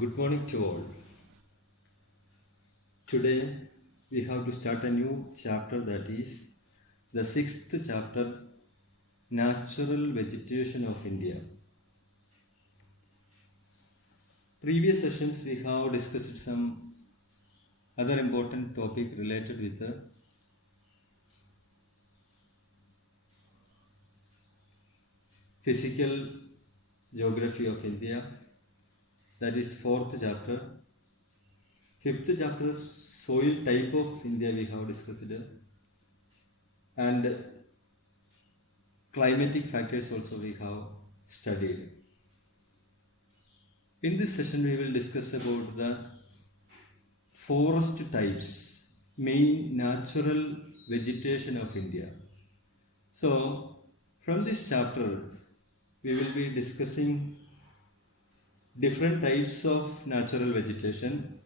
Good morning to all. Today we have to start a new chapter, that is the sixth chapter, Natural Vegetation of India. Previous sessions we have discussed some other important topic related with the physical geography of India, that is fourth chapter. Fifth chapter, soil type of India, we have discussed, and climatic factors also we have studied. In this session we will discuss about the forest types, main natural vegetation of India. So from this chapter we will be discussing different types of natural vegetation.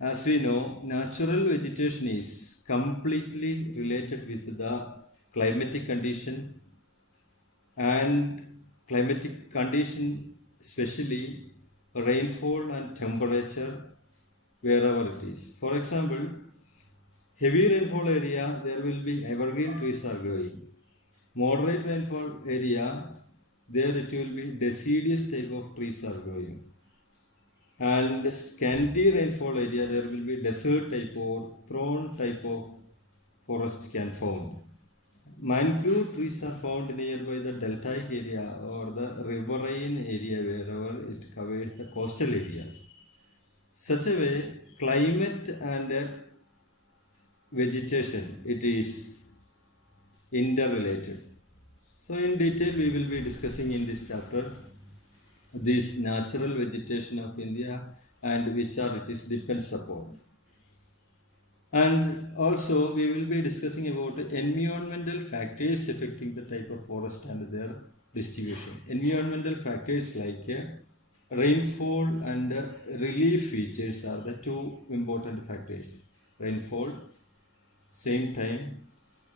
As we know, natural vegetation is completely related with the climatic condition, and climatic condition, especially rainfall and temperature wherever it is. For example, heavy rainfall area, there will be evergreen trees are growing. Moderate rainfall area, there it will be deciduous type of trees are growing. And scanty rainfall area, there will be desert type or thorn type of forest can found. Mangrove trees are found nearby the deltaic area or the riverine area wherever it covers the coastal areas. Such a way, climate and vegetation, it is interrelated. So in detail we will be discussing in this chapter this natural vegetation of India and which are it is depends upon. And also we will be discussing about environmental factors affecting the type of forest and their distribution. Environmental factors like rainfall and relief features are the two important factors. Rainfall, same time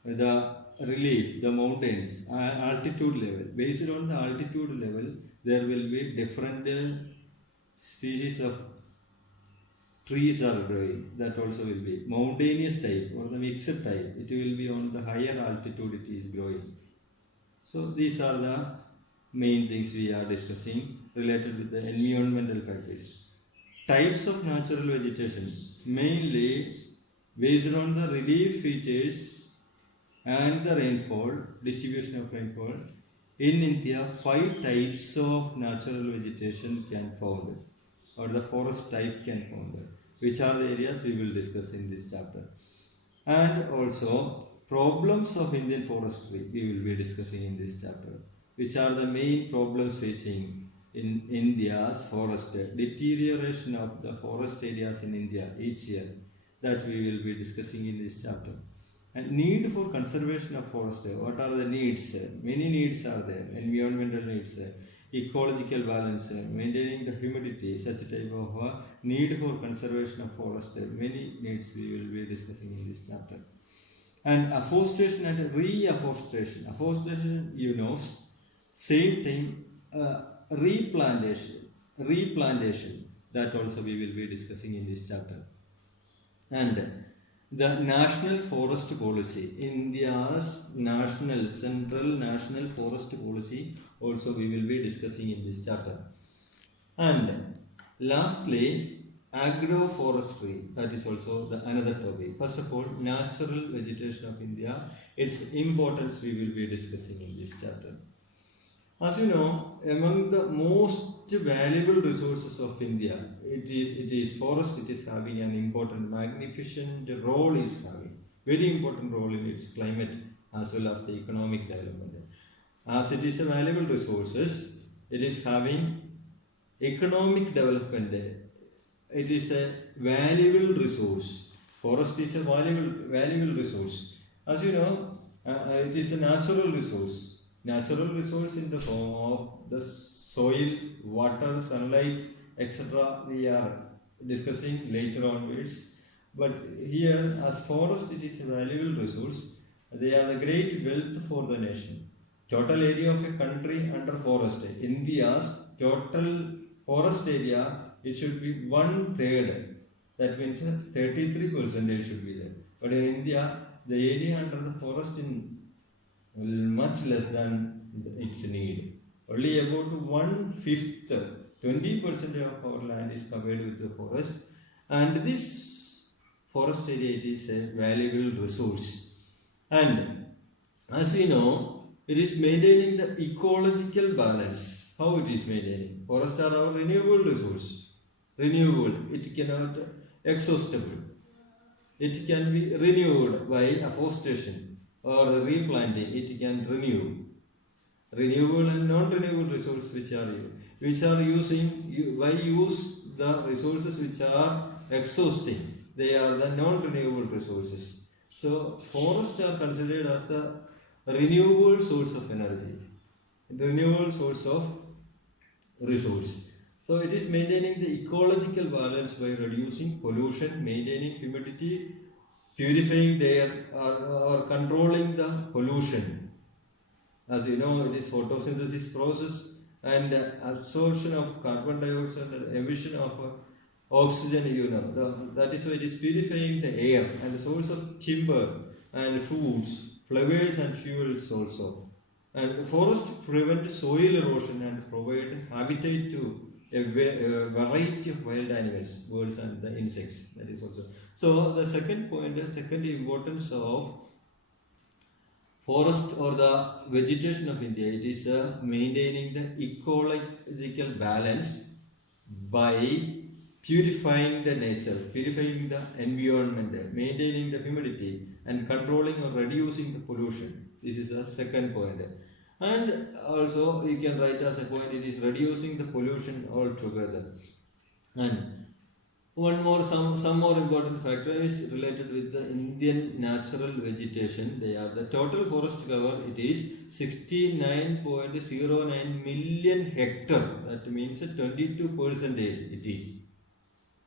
the relief, the mountains, altitude level. Based on the altitude level, there will be different species of trees are growing. That also will be mountainous type or the mixed type. It will be on the higher altitude it is growing. So these are the main things we are discussing related with the environmental factors. Types of natural vegetation, mainly based on the relief features and the rainfall, distribution of rainfall. In India, 5 types of natural vegetation can found, or the forest type can found. Which are the areas we will discuss in this chapter. And also problems of Indian forestry we will be discussing in this chapter. Which are the main problems facing in India's forest, deterioration of the forest areas in India each year, that we will be discussing in this chapter. And need for conservation of forest, what are the needs? Many needs are there, environmental needs, ecological balance, maintaining the humidity, such type of need for conservation of forest, many needs we will be discussing in this chapter. And afforestation and reforestation. Afforestation, you know, same time replantation, that also we will be discussing in this chapter. And the national forest policy, India's central national forest policy, also we will be discussing in this chapter. And lastly, agroforestry, that is also another topic. First of all, natural vegetation of India, its importance we will be discussing in this chapter. As you know, among the most valuable resources of India, it is forest. It is having an important, magnificent role. Is having very important role in its climate as well as the economic development. As it is a valuable resources, it is having economic development. It is a valuable resource. Forest is a valuable resource. As you know, it is a natural resource. Natural resource in the form of the soil, water, sunlight, etc. we are discussing later onwards. But here, as forest, it is a valuable resource. They are the great wealth for the nation. Total area of a country under forest. India's total forest area, it should be 1/3. That means 33% should be there. But in India, the area under the forest in much less than its need. Only about 1/5, 20% of our land is covered with the forest, and this forest area, it is a valuable resource. And as we know, it is maintaining the ecological balance. How it is maintaining? Forests are our renewable resource. Renewable. It cannot exhaustible. It can be renewed by afforestation or replanting. It can renew. Renewable and non-renewable resources which are using, why use the resources which are exhausting? They are the non-renewable resources. So forests are considered as the renewable source of energy, renewable source of resource. So it is maintaining the ecological balance by reducing pollution, maintaining humidity, purifying the air, or controlling the pollution. As you know, it is photosynthesis process and absorption of carbon dioxide and emission of oxygen, that is why it is purifying the air and the source of timber and foods, flowers and fuels also. And forest prevent soil erosion and provide habitat to a variety of wild animals, birds and the insects. That is also. So the second point, the second importance of forest or the vegetation of India, it is maintaining the ecological balance by purifying the nature, purifying the environment, maintaining the humidity and controlling or reducing the pollution. This is the second point. And also you can write as a point, it is reducing the pollution altogether. And one more, some more important factor is related with the Indian natural vegetation. They are the total forest cover, it is 69.09 million hectare. That means 22% it is.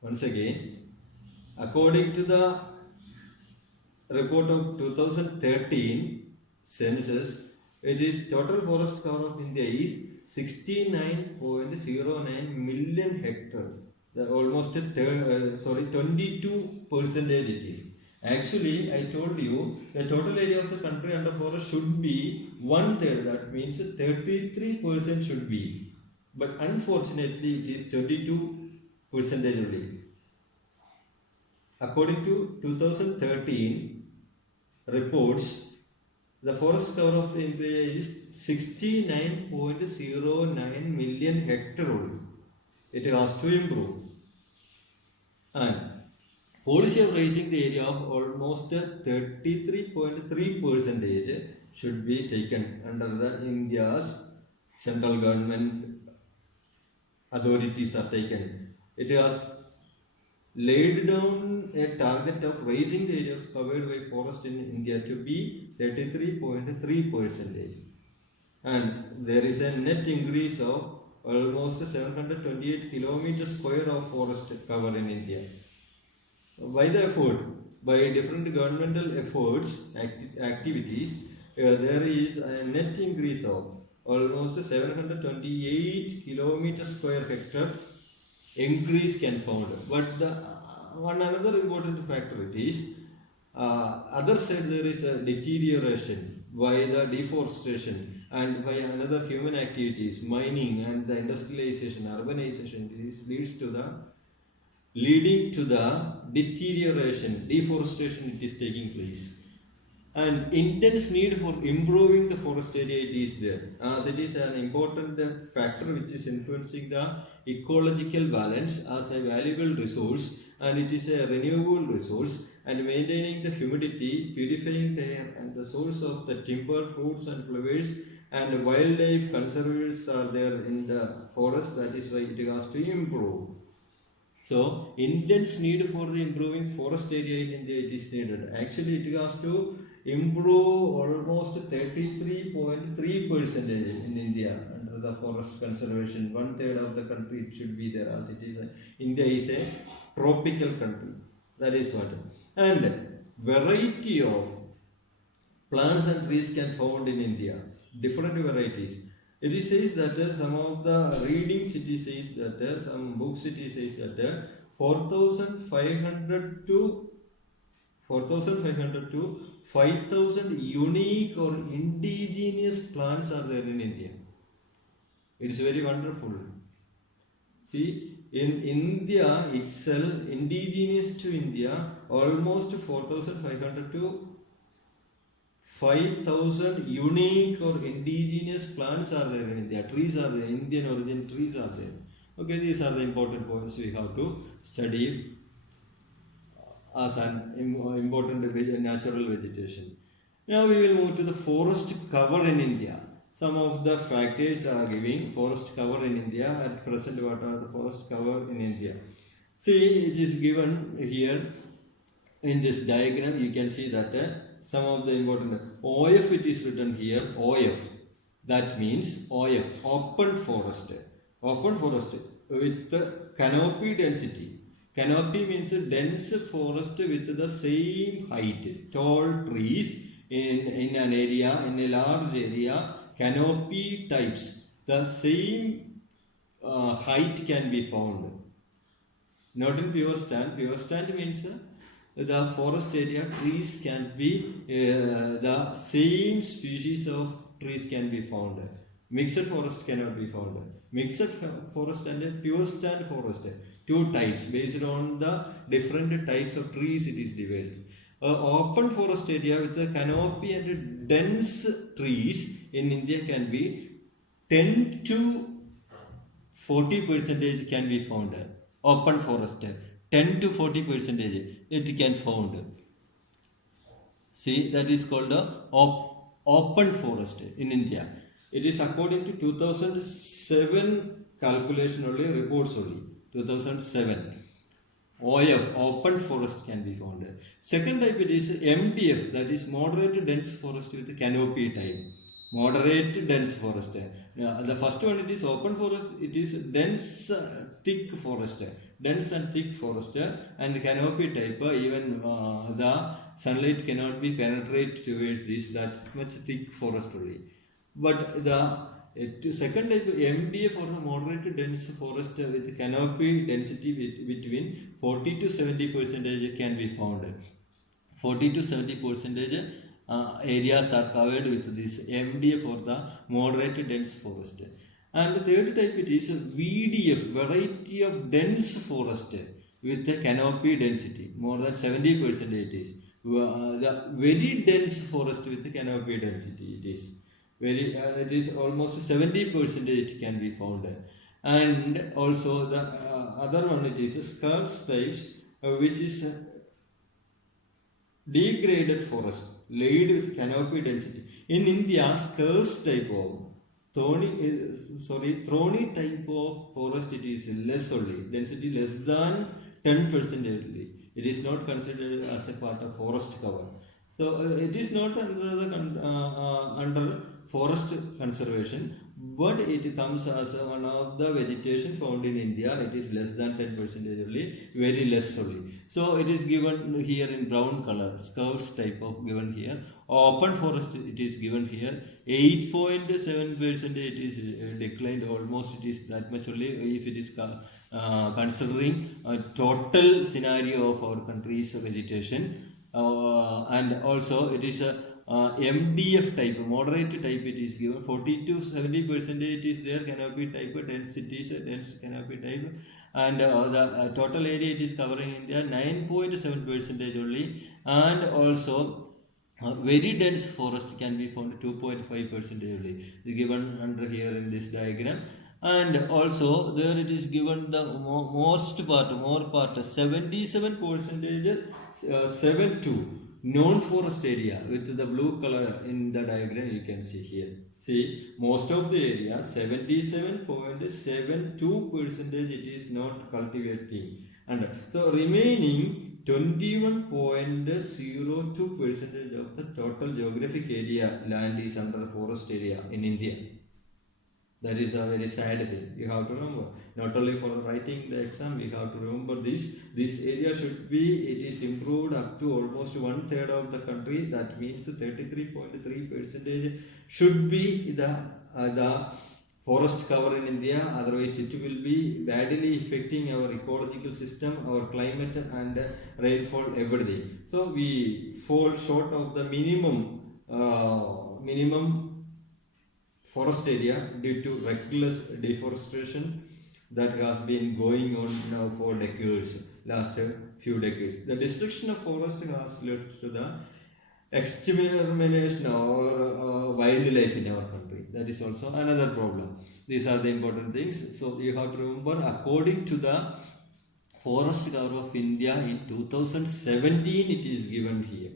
Once again, according to the report of 2013 census, it is total forest cover of India is 69.09 million hectare. Almost 22% it is. Actually, I told you the total area of the country under forest should be 1/3. That means 33% should be. But unfortunately, it is 22% only. According to 2013 reports, the forest cover of the India is 69.09 million hectare only. It has to improve. And policy of raising the area of almost 33.3% should be taken under the India's central government authorities are taken. It has laid down a target of raising the areas covered by forest in India to be 33.3%. And there is a net increase of almost 728 kilometers square of forest cover in India. By the effort, by different governmental efforts, activities, there is a net increase of almost 728 kilometers square hectare increase can found. But the another important factor it is, other side there is a deterioration by the deforestation and by another human activities, mining and the industrialization, urbanization. This leads to the deterioration, deforestation it is taking place. And intense need for improving the forest area it is there, as it is an important factor which is influencing the ecological balance as a valuable resource, and it is a renewable resource, and maintaining the humidity, purifying the air, and the source of the timber, fruits and flowers, and wildlife conservers are there in the forest. That is why it has to improve. So intense need for the improving forest area in India it is needed. Actually it has to improve almost 33.3% in India under the forest conservation. 1/3 of the country it should be there, as it is India is a tropical country. That is what. And variety of plants and trees can found in India. Different varieties. It is says that some of the readings it is says that some books it is says that 4,500 to 4,500 to 5,000 unique or indigenous plants are there in India. It's very wonderful. See, in India itself, indigenous to India, almost 4,500 to 5,000 unique or indigenous plants are there in India. Trees are there, Indian origin trees are there. Okay, these are the important points we have to study as an important natural vegetation. Now we will move to the forest cover in India. Some of the factors are giving forest cover in India. At present, what are the forest cover in India? See, it is given here in this diagram. You can see that some of the important OF it is written here. OF, that means OF, open forest. Open forest with the canopy density. Canopy means a dense forest with the same height, tall trees in an area, in a large area. Canopy types, the same height can be found. Not in pure stand. Pure stand means the forest area trees can be the same species of trees can be found. Mixed forest cannot be found. Mixed forest and pure stand forest, two types based on the different types of trees it is divided. Open forest area with the canopy and dense trees in India can be 10 to 40% can be found. Open forest 10 to 40% it can found. See, that is called open forest in India. It is according to 2007 calculation only, reports only. 2007. OF, open forest can be found. Second type it is MDF, that is moderate dense forest with canopy type. Moderate dense forest. The first one it is open forest, it is dense thick forest. Dense and thick forest and canopy type, even the sunlight cannot be penetrate towards this, that much thick forest only. But the second type MDF or the moderate dense forest with canopy density between 40 to 70% can be found. 40 to 70% areas are covered with this MDF or the moderate dense forest. And the third type it is VDF, variety of dense forest with the canopy density more than 70% it is. The very dense forest with the canopy density it is. It is almost 70% it can be found. And also the other one it is scarps types, which is degraded forest laid with canopy density. In India, scarps type of thorny type of forest it is less only, density less than 10% only. It is not considered as a part of forest cover. So it is not under forest conservation, but it comes as one of the vegetation found in India. It is less than 10% only, very less only. So it is given here in brown color, scarps type of given here. Open forest it is given here, 8.7% it is declined, almost it is that much only if it is considering a total scenario of our country's vegetation. And also it is a MDF type, moderate type it is given, 40 to 70% it is there, canopy type, density dense canopy type, and the total area it is covering India 9.7% only, and also very dense forest can be found 2.5% only, given under here in this diagram. And also there it is given the more part 77% 7.2 non-forest area with the blue color in the diagram you can see here. See, most of the area 77.72% it is not cultivating, and so remaining 21.02% of the total geographic area land is under forest area in India. That is a very sad thing. You have to remember. Not only for writing the exam, we have to remember this. This area should be, it is improved up to almost 1/3 of the country. That means 33.3% should be the forest cover in India, otherwise it will be badly affecting our ecological system, our climate and rainfall every day. So we fall short of the minimum forest area due to reckless deforestation that has been going on now for decades, last few decades. The destruction of forest has led to the extermination or wildlife in our country. That is also another problem. These are the important things. So you have to remember, according to the Forest Cover of India in 2017, it is given here.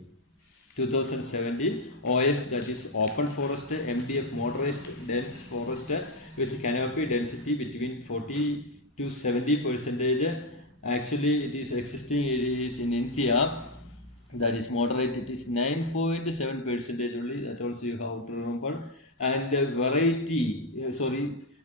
2017 OF, that is open forest, MDF moderate dense forest with canopy density between 40 to 70 percentage. Actually it is existing areas in India, that is moderate, it is 9.7 percentage only, that also you have to remember. And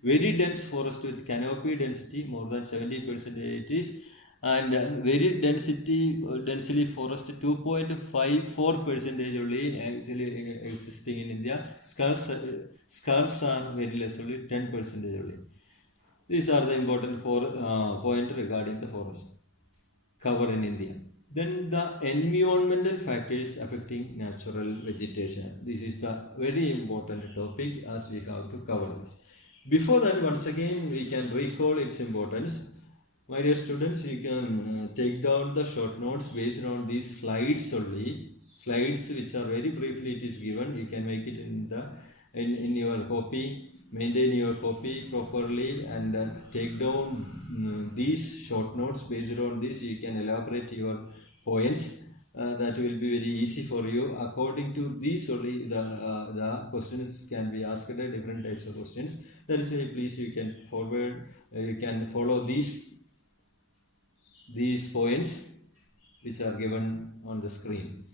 very dense forest with canopy density more than 70 percentage it is, and very densely forest 2.54 percentage only actually existing in India. Scarps are very less, only 10 percentage only. These are the important point regarding the forest cover in India. Then the environmental factors affecting natural vegetation. This is the very important topic as we have to cover this. Before that, once again we can recall its importance. My dear students, you can take down the short notes based on these slides only. Slides which are very briefly it is given. You can make it in your copy. Maintain your copy properly and take down these short notes. Based on this, you can elaborate your points. That will be very easy for you. According to these only, the questions can be asked, different types of questions. That is why please you can you can follow these points which are given on the screen.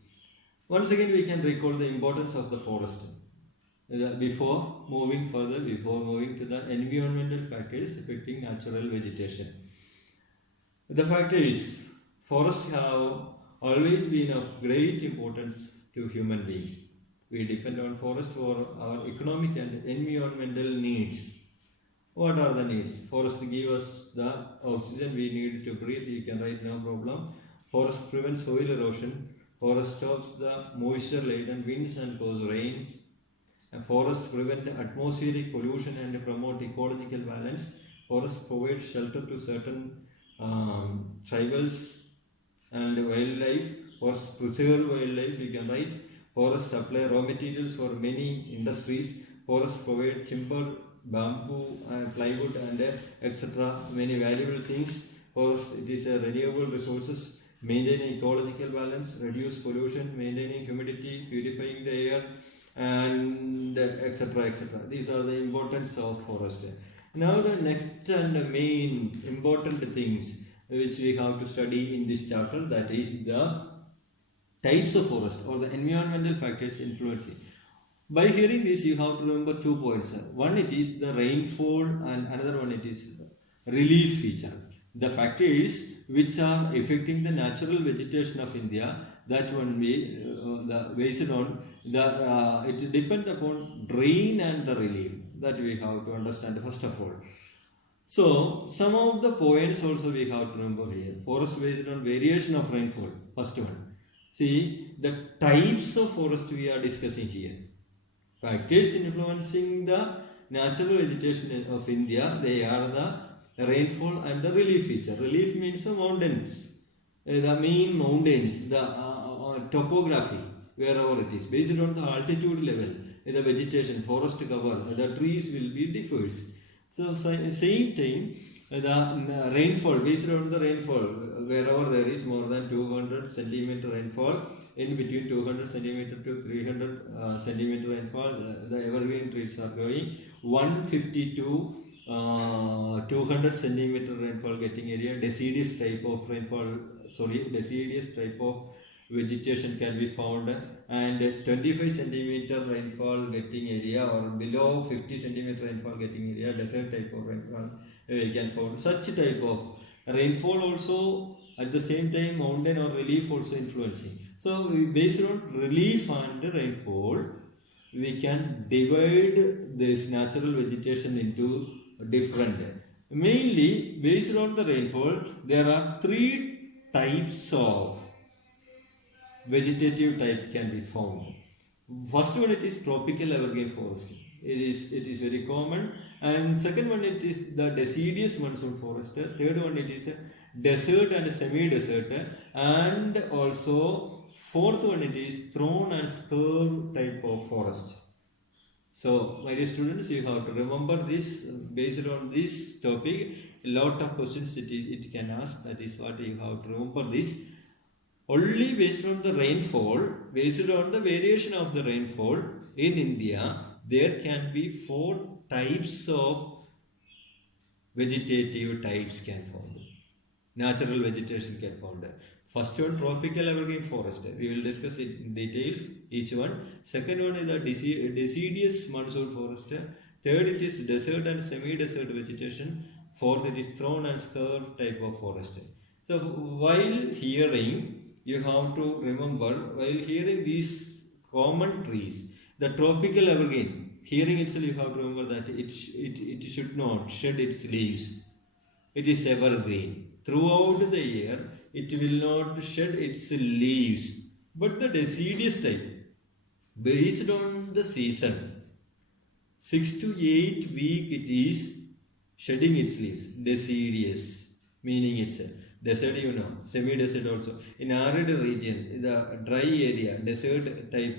Once again, we can recall the importance of the forest. Before moving further, before moving to the environmental factors affecting natural vegetation. The fact is, forests have always been of great importance to human beings. We depend on forest for our economic and environmental needs. What are the needs? Forest give us the oxygen we need to breathe. You can write, no problem. Forest prevents soil erosion. Forest stops the moisture-laden winds and cause rains. And forests prevent atmospheric pollution and promote ecological balance. Forests provide shelter to certain tribals and wildlife. Forests preserve wildlife, you can write. Forests supply raw materials for many industries. Forests provide timber, bamboo, plywood and etc. many valuable things. Forest, it is a renewable resources, maintaining ecological balance, reduce pollution, maintaining humidity, purifying the air, and etc. etc. These are the importance of forest. Now the next and main important things which we have to study in this chapter, that is the types of forest or the environmental factors influencing. By hearing this, you have to remember 2 points. One, it is the rainfall, and another one, it is relief feature. The factors which are affecting the natural vegetation of India, that one based on the it depends upon rain and the relief. That we have to understand first of all. So some of the points also we have to remember here. Forest based on variation of rainfall. First one. See the types of forest we are discussing here. Factors influencing the natural vegetation of India, they are the rainfall and the relief feature. Relief means the mountains, the main mountains, the topography, wherever it is, based on the altitude level, the vegetation, forest cover, the trees will be differs. So same time, the rainfall, based on the rainfall, wherever there is more than 200 centimeter rainfall, in between 200 centimeter to 300 centimeter rainfall, the evergreen trees are growing. 150 to 200 centimeter rainfall getting area, deciduous type of vegetation can be found, and 25 centimeter rainfall getting area or below 50 centimeter rainfall getting area, desert type of rainfall we can find. Such type of rainfall also at the same time mountain or relief also influencing. So based on relief and rainfall, we can divide this natural vegetation into different. Mainly based on the rainfall, there are three types of vegetative type can be found. First one, it is tropical evergreen forest. It is very common. And second one, it is the deciduous monsoon forest. Third one, it is a desert and semi-desert. And also fourth one, it is thorn and scrub type of forest. So, my dear students, you have to remember this. Based on this topic, a lot of questions it can ask. That is what you have to remember this. Only based on the rainfall, based on the variation of the rainfall in India, there can be 4 types of vegetative types can found. Natural vegetation can found. First one, tropical evergreen forest. We will discuss it in details, each one. Second one is the deciduous monsoon forest. Third, it is desert and semi-desert vegetation. Fourth, it is thorn and scrub type of forest. So, while hearing, you have to remember, while hearing these common trees, the tropical evergreen, hearing itself, you have to remember that it should not shed its leaves. It is evergreen. Throughout the year, it will not shed its leaves. But the deciduous type, based on the season, 6 to 8 weeks it is shedding its leaves. Deciduous, meaning it's a desert, semi-desert also. In arid region, in the dry area, desert type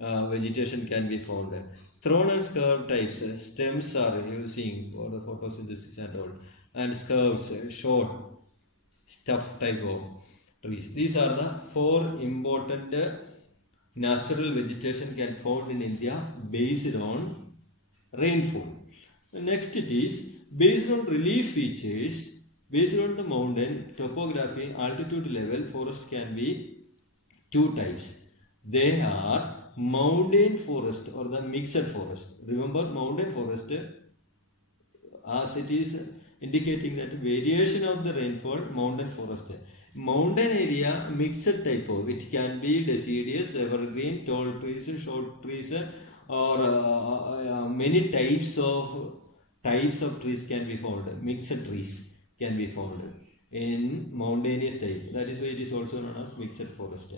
vegetation can be found. Thorn and scrub types, stems are using for the photosynthesis and all. And scrubs, short, stuff type of trees. These are the 4 important natural vegetation can found in India based on rainfall. Next it is based on relief features. Based on the mountain, topography, altitude level, forest can be 2 types. They are mountain forest or the mixed forest. Remember, mountain forest, as it is indicating that variation of the rainfall, mountain forest. Mountain area, mixed type of, it can be deciduous, evergreen, tall trees, short trees, or many types of trees can be found. Mixed trees can be found in mountainous type. That is why it is also known as mixed forest.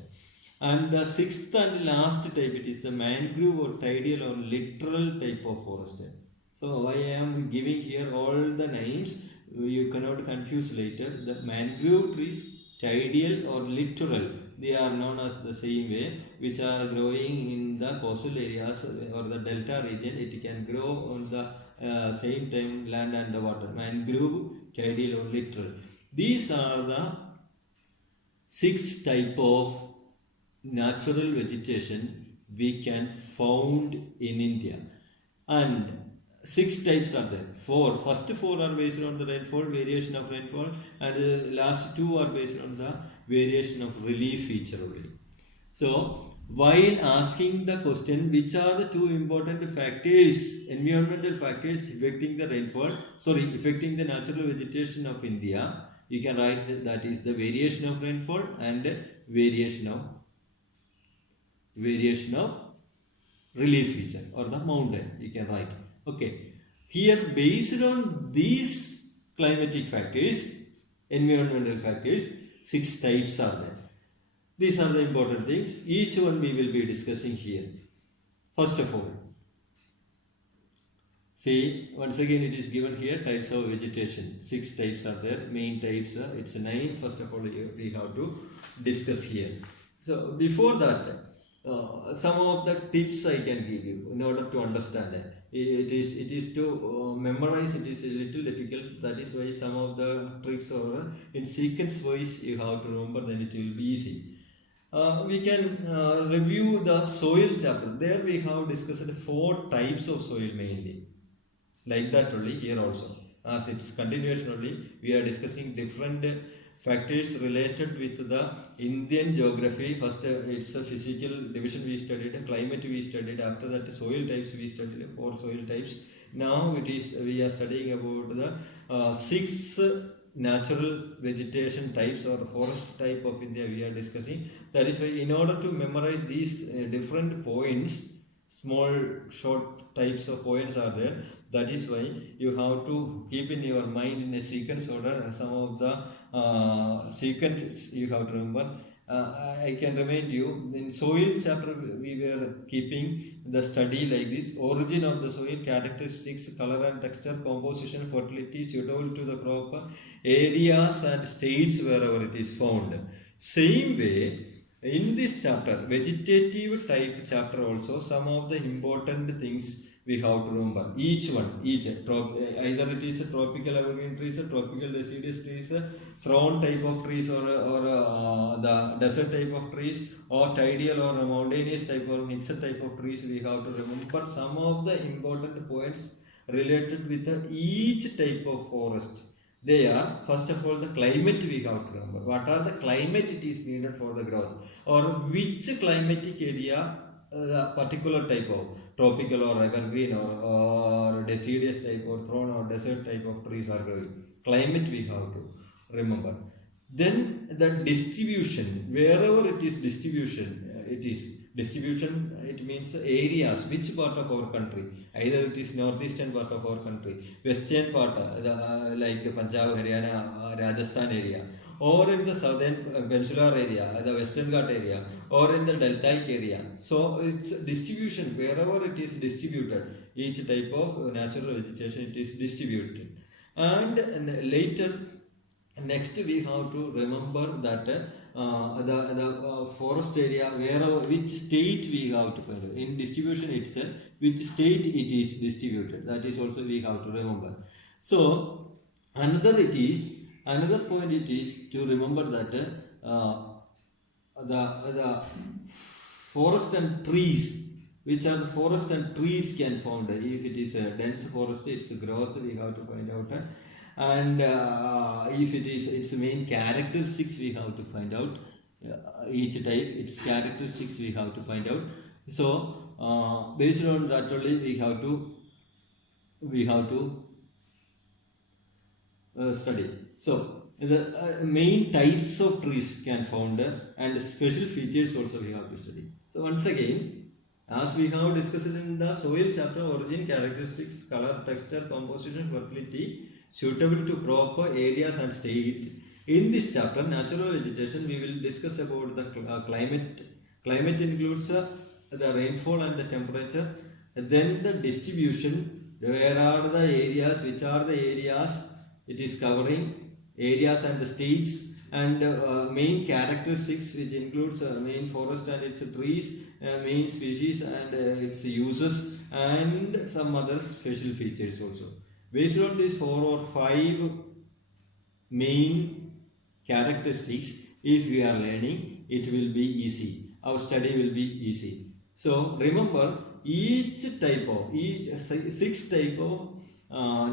And the 6th and last type, it is the mangrove or tidal or littoral type of forest. So I am giving here all the names. You cannot confuse later. The mangrove trees, tidal or littoral, they are known as the same way, which are growing in the coastal areas or the delta region. It can grow on the same time land and the water. Mangrove, tidal or littoral. These are the 6 type of natural vegetation we can found in India. And 6 types are there. First 4 are based on the rainfall, variation of rainfall, and the last 2 are based on the variation of relief feature only. So, while asking the question, which are the 2 important factors, environmental factors affecting the affecting the natural vegetation of India, you can write that is the variation of rainfall and variation of relief feature or the mountain, you can write. Okay, here based on these climatic factors, environmental factors, 6 types are there. These are the important things. Each one we will be discussing here. First of all, see, once again it is given here types of vegetation. 6 types are there. Main types, it's 9. First of all, we have to discuss here. So before that, some of the tips I can give you in order to understand it. It is to memorize. It is a little difficult. That is why some of the tricks or in sequence wise you have to remember. Then it will be easy. We can review the soil chapter. There we have discussed 4 types of soil mainly. Like that only here also. As it's continuation only, we are discussing different factors related with the Indian geography. First, it's a physical division we studied, climate we studied. After that, soil types we studied, 4 soil types. Now we are studying about the 6 natural vegetation types or forest type of India we are discussing. That is why in order to memorize these different points, small short types of points are there. That is why you have to keep in your mind in a sequence order some of the sequence you have to remember. I can remind you in soil chapter we were keeping the study like this: origin of the soil, characteristics, color and texture, composition, fertility, suitable to the crop, areas and states wherever it is found. Same way, in this chapter, vegetative type chapter also, some of the important things we have to remember. Each one, either it is a tropical evergreen trees, a tropical deciduous trees, a thorn type of trees, or the desert type of trees, or tidal or mountainous type or mixed type of trees. We have to remember some of the important points related with each type of forest. They are, first of all, the climate we have to remember. What are the climate it is needed for the growth, or which climatic area particular type of tropical or evergreen or deciduous type or thorn or desert type of trees are growing. Climate we have to remember. Then the distribution, wherever it is distribution, it means areas, which part of our country, either it is northeastern part of our country, western part like Punjab, Haryana, Rajasthan area, or in the southern peninsular area, the western Ghat area, or in the deltaic area. So its distribution, wherever it is distributed, each type of natural vegetation it is distributed. And later, next we have to remember that the forest area, wherever, which state we have to find out. In distribution itself, which state it is distributed, that is also we have to remember. So another point it is to remember that the forest and trees, which are the forest and trees can found. If it is a dense forest, its growth we have to find out. And if it is its main characteristics we have to find out. Each type, its characteristics we have to find out. So based on that only we have to study. So the main types of trees can found and special features also we have to study. So once again, as we have discussed in the soil chapter, origin, characteristics, color, texture, composition, fertility, suitable to crop areas and state. In this chapter, natural vegetation, we will discuss about the climate. Climate includes the rainfall and the temperature. Then the distribution, where are the areas, which are the areas it is covering, areas and the states, and main characteristics, which includes main forest and its trees, main species and its uses, and some other special features also. Based on these 4 or 5 main characteristics, if we are learning, it will be easy. Our study will be easy. So remember, each 6 type of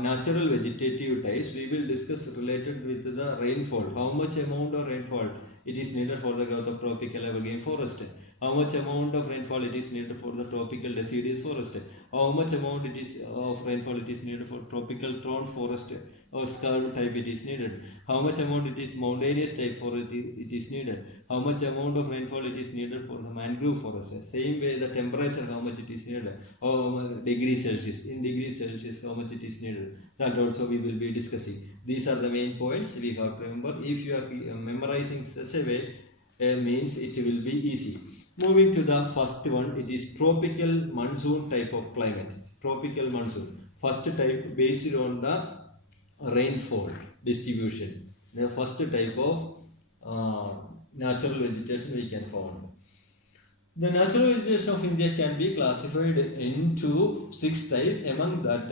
natural vegetative types we will discuss related with the rainfall. How much amount of rainfall it is needed for the growth of tropical evergreen forest. How much amount of rainfall it is needed for the tropical deciduous forest. How much amount of rainfall it is needed for tropical thorn forest or scrub type it is needed. How much amount it is mountainous type for it is needed. How much amount of rainfall it is needed for the mangrove forest. Same way the temperature, how much it is needed. How degrees Celsius, in degrees Celsius how much it is needed. That also we will be discussing. These are the main points we have to remember. If you are memorizing such a way, means it will be easy. Moving to the first one, it is tropical monsoon type of climate. Tropical monsoon. First type based on the rainfall distribution. The first type of natural vegetation we can find. The natural vegetation of India can be classified into 6 types. Among that,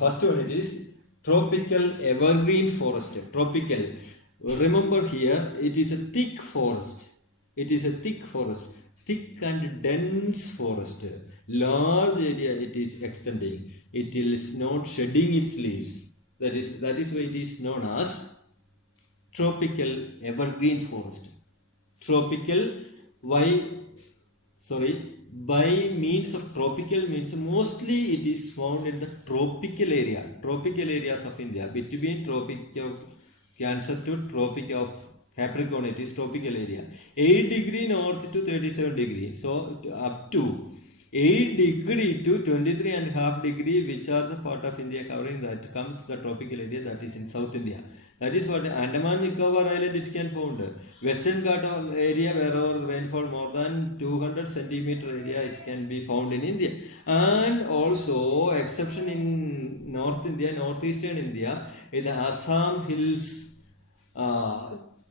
first one it is tropical evergreen forest. Tropical. Remember here, it is a thick forest. It is a thick forest. Thick and dense forest. Large area it is extending. It is not shedding its leaves. That is why it is known as tropical evergreen forest. Tropical, by means of tropical means mostly it is found in the tropical areas of India, between Tropic of Cancer to Tropic of Capricorn. It is tropical area, 8 degree north to 37 degree. So up to 8 degree to 23.5 degree, which are the part of India covering that comes the tropical area that is in South India. That is what Andaman Nicobar Island it can found. Western Ghat area where rainfall more than 200 centimeter area it can be found in India. And also exception in North India, Northeastern India, in the Assam hills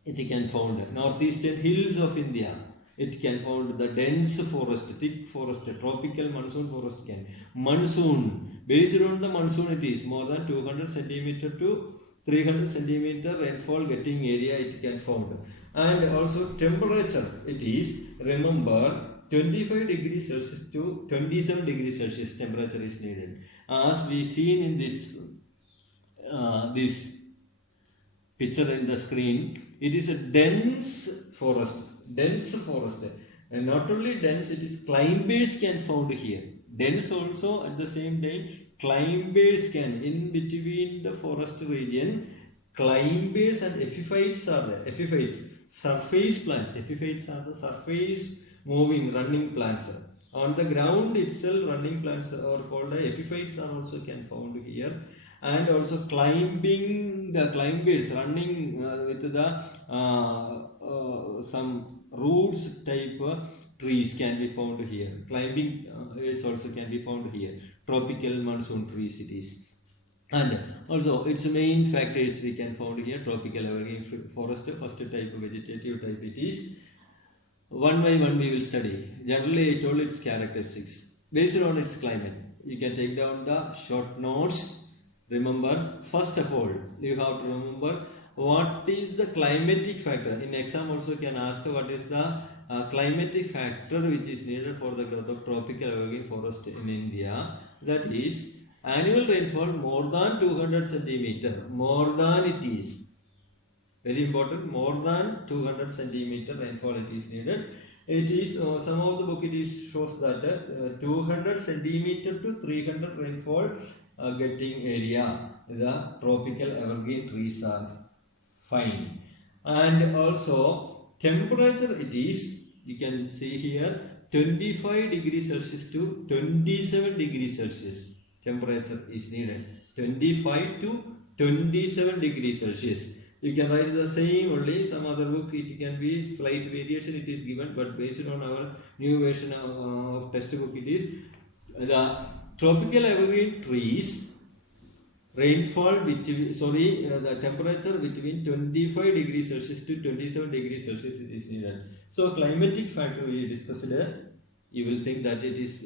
it can found. Northeastern hills of India. It can found the dense forest, thick forest, tropical monsoon forest can. Monsoon, based on the monsoon it is more than 200 centimeter to 300 centimeter rainfall getting area it can found. And also temperature it is, remember, 25 degrees Celsius to 27 degrees Celsius temperature is needed. As we seen in this picture in the screen, it is a dense forest. And not only dense, it is climbers can found here. Dense also at the same time climbers can, in between the forest region, climbers and epiphytes are there. Epiphytes, surface plants. Epiphytes are the surface moving running plants. On the ground itself running plants are called epiphytes are also can found here. And also climbing, the climbers running with the some roots type trees can be found here. Climbing is also can be found here. Tropical monsoon trees it is. And also its main factors we can found here. Tropical evergreen forest, first type vegetative type it is. One by one we will study. Generally I told its characteristics. Based on its climate, you can take down the short notes. Remember, first of all, you have to remember what is the climatic factor. In exam also can ask what is the climatic factor which is needed for the growth of tropical evergreen forest in India. That is annual rainfall more than 200 centimeter. More than it is. Very important, more than 200 centimeter rainfall it is needed. It is, some of the book it is shows that 200 centimeter to 300 rainfall getting area, the tropical evergreen trees are fine. And also temperature it is, you can see here, 25 degrees Celsius to 27 degrees Celsius temperature is needed. 25 to 27 degrees Celsius. You can write the same only. Some other books it can be slight variation it is given, but based on our new version of textbook it is the tropical evergreen trees rainfall between, the temperature between 25 degrees Celsius to 27 degrees Celsius it is needed. So climatic factor we discussed here. You will think that it is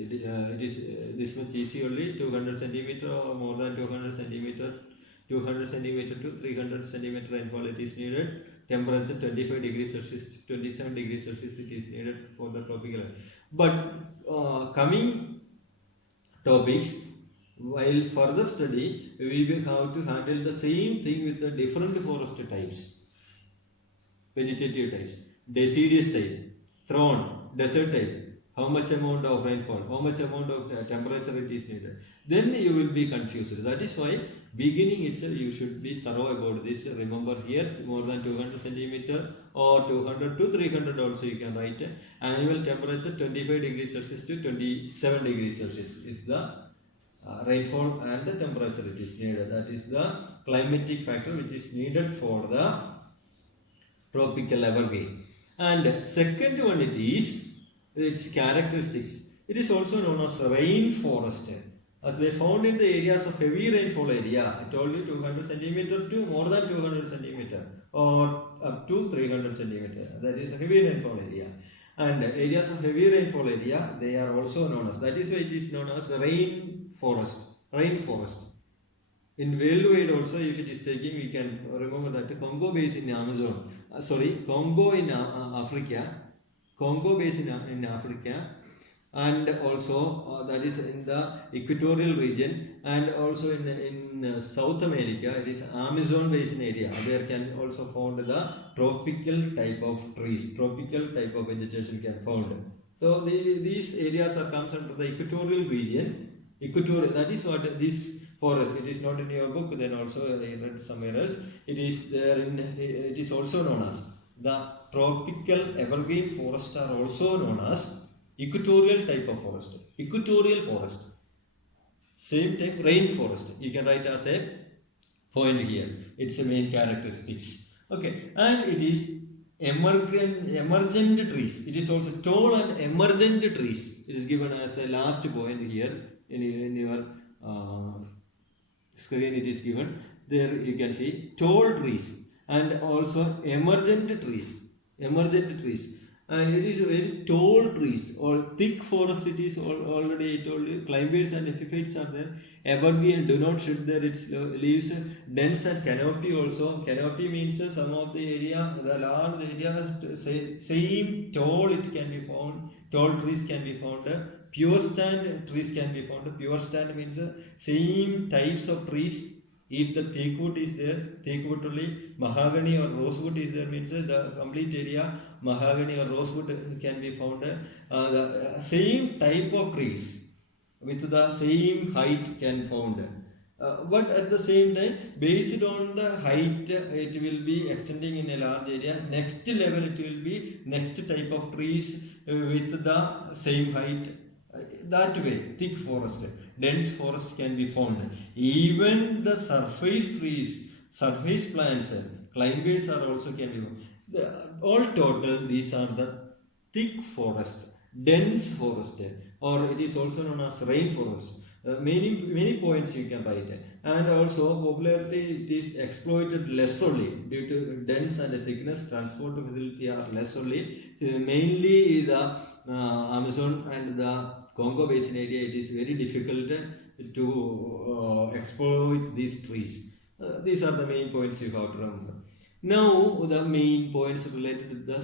this much easy only, 200 centimeter or more than 200 centimeter, 200 centimeter to 300 centimeter rainfall it is needed. Temperature 25 degrees Celsius to 27 degrees Celsius it is needed for the tropical. But coming topics, while further study, we will have to handle the same thing with the different forest types, vegetative types, deciduous type, thorn, desert type, how much amount of rainfall, how much amount of temperature it is needed. Then you will be confused. That is why beginning itself you should be thorough about this. Remember here more than 200 centimeter or 200 to 300 also you can write. Annual temperature 25 degrees Celsius to 27 degrees Celsius is the rainfall and the temperature it is needed. That is the climatic factor which is needed for the tropical evergreen. And second one it is its characteristics. It is also known as rainforest. As they found in the areas of heavy rainfall area, I told you 200 centimeter to more than 200 centimeter or up to 300 centimeter. That is a heavy rainfall area. And areas of heavy rainfall area, they are also known as, that is why it is known as rainforest. Rainforest. In worldwide also, if it is taking, we can remember that Congo basin in Amazon, Congo in Africa, Congo basin in Africa, and also that is in the equatorial region, and also in South America, it is Amazon basin area. There can also found the tropical type of trees, tropical type of vegetation can found. So these areas are comes under the equatorial region. Equatorial, that is what this forest. It is not in your book. Then also I read somewhere else. It is there. It is also known as the tropical evergreen forests are also known as Equatorial type of forest. Equatorial forest. Same type rainforest. You can write as a point here. It's the main characteristics. Okay, and it is emergent trees. It is also tall and emergent trees. It is given as a last point here in your screen. It is given there. You can see tall trees and also emergent trees. Emergent trees. And it is very tall trees or thick forest. It is already I told you. Climbers and epiphytes are there. Evergreen do not shed their its leaves. Dense and canopy also. Canopy means some of the area, the large area, same tall it can be found. Tall trees can be found. Pure stand trees can be found. Pure stand means same types of trees. If the teak wood is there, teak wood only, mahogany or rosewood is there means the complete area, mahogany or rosewood can be found. The same type of trees with the same height can found. But at the same time, based on the height, it will be extending in a large area. Next level, it will be next type of trees with the same height. That way, thick forest, dense forest can be found. Even the surface trees, surface plants, climbers are also can be found. All total, these are the thick forest, dense forest, or it is also known as rainforest. Many points you can write, and also popularly it is exploited less only due to dense and thickness. Transport facility are less only. Mainly the Amazon and the Congo Basin area, it is very difficult to exploit these trees. These are the main points you have to remember. Now the main points related to the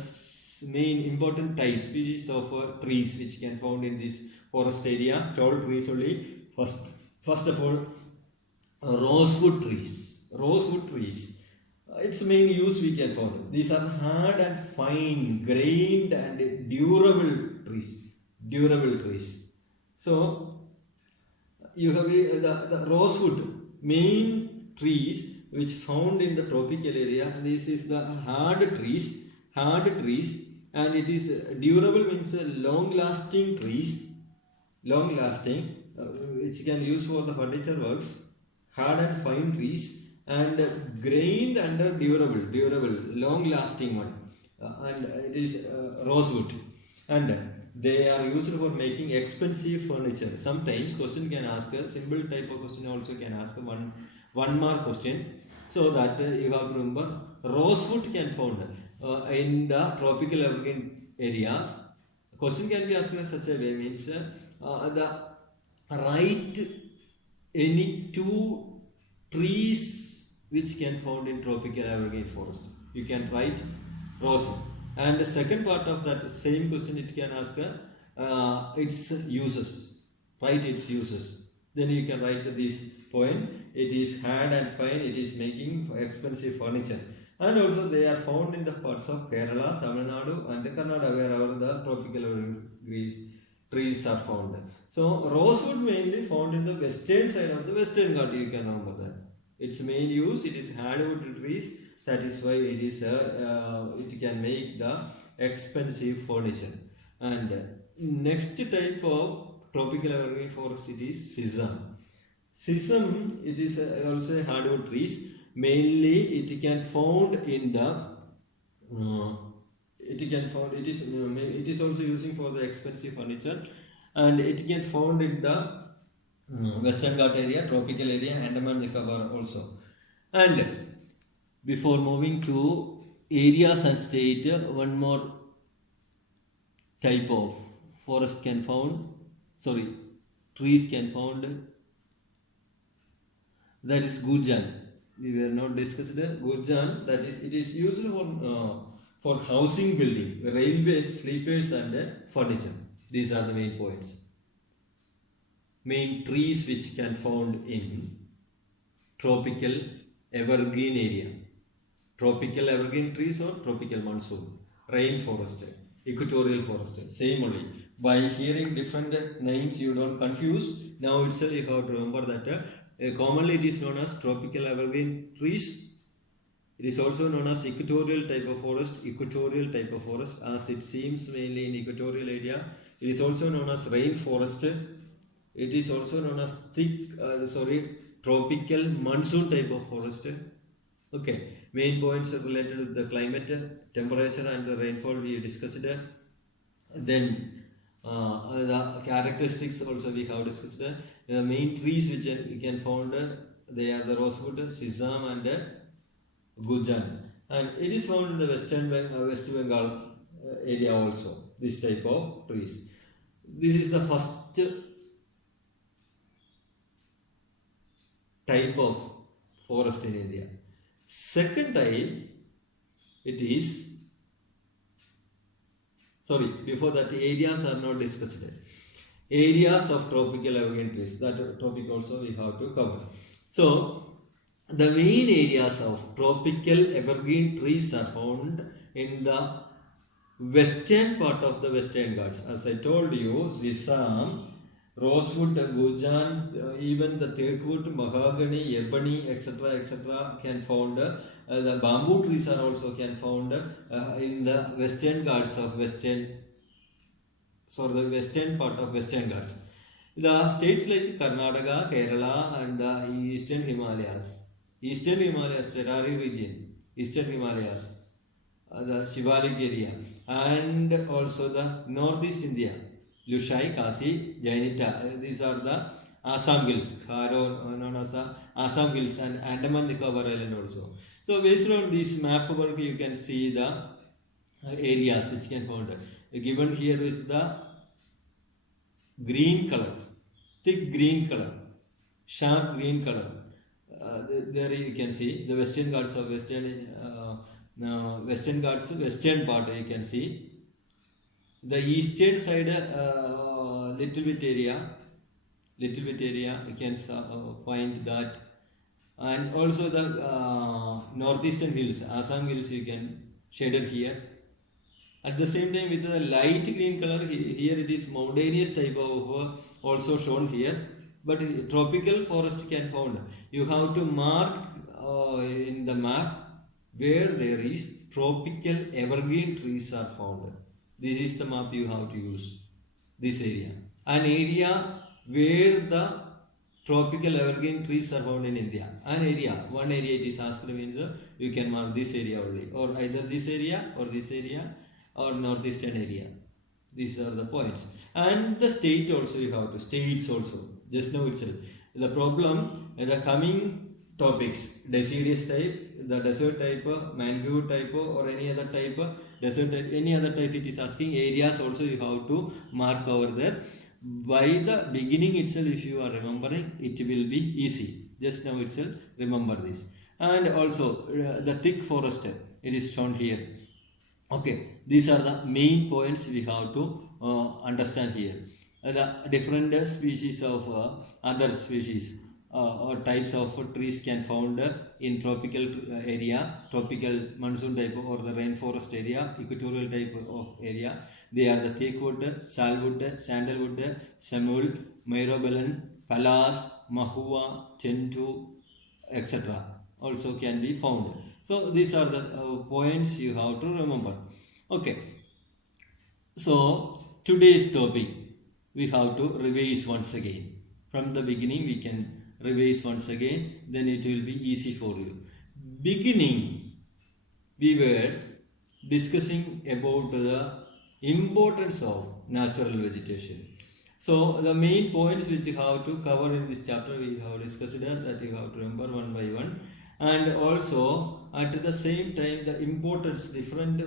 main important types, species of trees which can found in this forest area. Tall trees only. First of all, rosewood trees. Rosewood trees. Its main use we can find. These are hard and fine, grained and durable trees. Durable trees. So you have the rosewood, main trees which found in the tropical area. This is the hard trees, and it is durable means long lasting trees, long lasting, which can use for the furniture works. Hard and fine trees and grained and durable, long lasting one, and it is rosewood, and they are used for making expensive furniture. Sometimes question can ask a simple type of question, also can ask one mark question, so that you have to remember rosewood can found in the tropical evergreen areas. Question can be asked in such a way means the write any two trees which can found in tropical evergreen forest. You can write rosewood. And the second part of that same question, it can ask its uses. Write its uses. Then you can write this point. It is hard and fine. It is making expensive furniture. And also they are found in the parts of Kerala, Tamil Nadu and Karnataka, wherever the tropical trees are found. So rosewood mainly found in the western side of the Western Ghats. You can remember that. Its main use, it is hardwood trees. That is why it is it can make the expensive furniture. And next type of tropical evergreen forest, it is sisam. Sisam, it is also hardwood trees. Mainly, it can found in the it is also using for the expensive furniture, and it can found in the Western Ghats area, tropical area, Andaman Nicobar also. And before moving to areas and state, one more type of forest can found, trees can found, that is gurjan. We were not discussed gurjan, that is, it is used for housing building, railways, sleepers and furniture. These are the main points. Main trees which can found in tropical evergreen area. Tropical evergreen trees or tropical monsoon, rainforest, equatorial forest, same only. By hearing different names, you don't confuse. Now itself you have to remember that commonly it is known as tropical evergreen trees. It is also known as equatorial type of forest, as it seems mainly in equatorial area. It is also known as rainforest. It is also known as tropical monsoon type of forest. Okay, main points are related to the climate, temperature, and the rainfall we discussed. Then the characteristics also we have discussed. The main trees which you can found, they are the rosewood, sisam, and gujan, and it is found in the West Bengal area also. This type of trees. This is the first type of forest in India. Second type, it is, before that, areas are not discussed. Areas of tropical evergreen trees, that topic also we have to cover. So, the main areas of tropical evergreen trees are found in the western part of the Western Ghats. As I told you, sisam, rosewood, gujan, even the teakwood, mahogany, ebony, etc. can found. The bamboo trees are also can found in the Western Ghats of the western part of Western Ghats. The states like Karnataka, Kerala, and the Eastern Himalayas, Terari region, Eastern Himalayas, the Shivalik area, and also the Northeast India, Lushai, Kasi, Jainita. These are the Assam Hills, known as the Assam Hills, and Andaman Nicobar Island also. So based on this map work, you can see the areas which can found. Given here with the green color, thick green color, sharp green color. There you can see the Western Ghats of Western Ghats, western part you can see. The eastern side, little bit area you can find that, and also the northeastern hills, Assam hills you can shaded here. At the same time, with the light green color, here it is mountainous type of also shown here. But tropical forest can found. You have to mark in the map where there is tropical evergreen trees are found. This is the map you have to use. This area. An area where the tropical evergreen trees are found in India. One area it is asked means you can mark this area only, or either this area or northeastern area. These are the points. And the state also you have to, states also, just now itself. The problem, the coming topics, deciduous type, the desert type, mangrove type, or any other type, desert type, any other type it is asking, areas also you have to mark over there. By the beginning itself, if you are remembering, it will be easy. Just now itself, remember this. And also, the thick forest, it is shown here. Okay, these are the main points we have to understand here. The different species of other species or types of trees can found in tropical area, tropical monsoon type or the rainforest area, equatorial type of area. They are the teakwood, salwood, sandalwood, samul, myrobalan, palas, mahua, chentu, etc. also can be found. So these are the points you have to remember. Okay. So today's topic we have to revise once again. From the beginning we can revise once again, then it will be easy for you. Beginning we were discussing about the importance of natural vegetation. So the main points which you have to cover in this chapter we have discussed that you have to remember one by one. And also at the same time the importance, different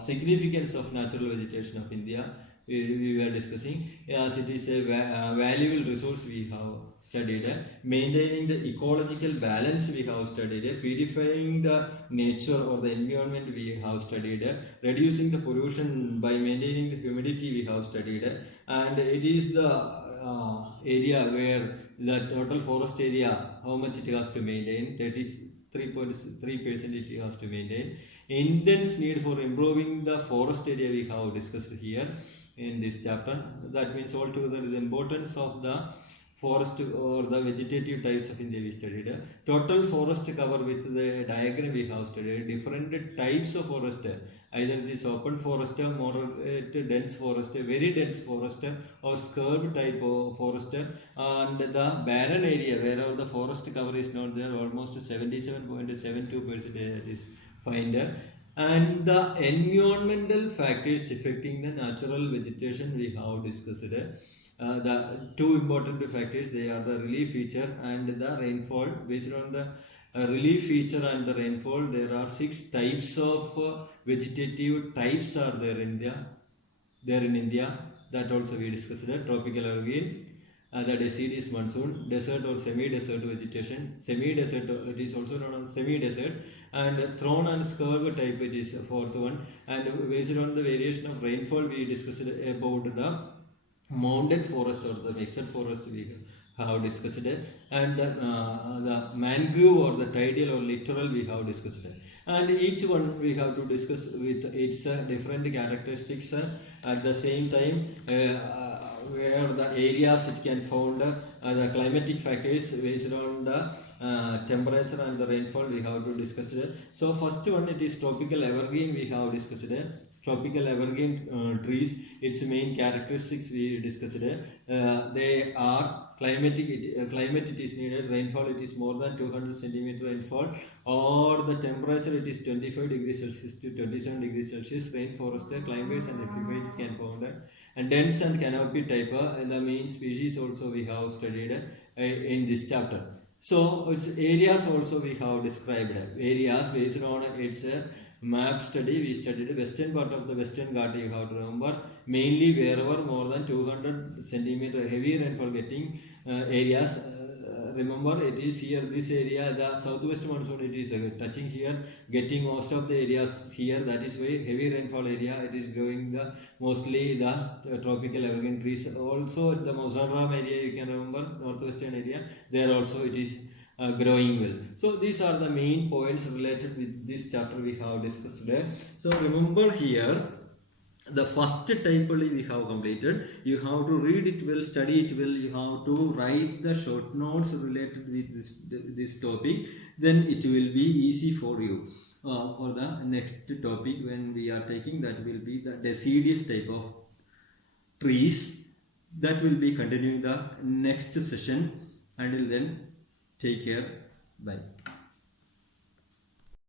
significance of natural vegetation of India we were discussing, as it is a valuable resource we have studied, maintaining the ecological balance we have studied, purifying the nature or the environment we have studied, reducing the pollution by maintaining the humidity we have studied, and it is the area where the total forest area, how much it has to maintain, 33.3% it has to maintain. Intense need for improving the forest area we have discussed here in this chapter. That means altogether the importance of the forest or the vegetative types of India we studied. Total forest cover with the diagram we have studied. Different types of forest. Either it is open forest, moderate dense forest, very dense forest, or scrub type of forest, and the barren area wherever the forest cover is not there, almost 77.72% it is find. And the environmental factors affecting the natural vegetation we have discussed. The two important factors, they are the relief feature and the rainfall. Based on the relief feature and the rainfall, there are 6 types of vegetative types are there in India. That also we discussed. Tropical evergreen, the deciduous monsoon, desert or semi-desert vegetation. Semi-desert, it is also known as semi-desert, and thorn and scrub type, it is fourth one. And based on the variation of rainfall, we discussed about the mountain forest or the mixed forest we have discussed, and the mangrove or the tidal or littoral we have discussed, and each one we have to discuss with its different characteristics. At the same time, where the areas it can found, the climatic factors based on the temperature and the rainfall we have to discuss it. So first one, it is tropical evergreen we have discussed. Tropical evergreen trees, its main characteristics we discussed. They are climatic, climate it is needed, rainfall it is more than 200 centimeter rainfall, or the temperature it is 25 degrees Celsius to 27 degrees Celsius. Rainforest, climates and epiphytes can found. And dense and canopy type, the main species also we have studied in this chapter. So its areas also we have described. Areas based on its map study, we studied the western part of the Western Ghat, you have to remember, mainly wherever more than 200 centimeter heavy rainfall getting areas. Remember, it is here, this area, the southwest monsoon, it is touching here, getting most of the areas here. That is why heavy rainfall area, it is growing the mostly the tropical evergreen trees. Also the Mozaram area, you can remember, northwestern area, there also it is growing well. So these are the main points related with this chapter we have discussed today. So remember here, the first type only we have completed. You have to read it well, study it well. You have to write the short notes related with this topic. Then it will be easy for you. For the next topic when we are taking, that will be the deciduous type of trees. That will be continuing the next session. Until then, take care. Bye.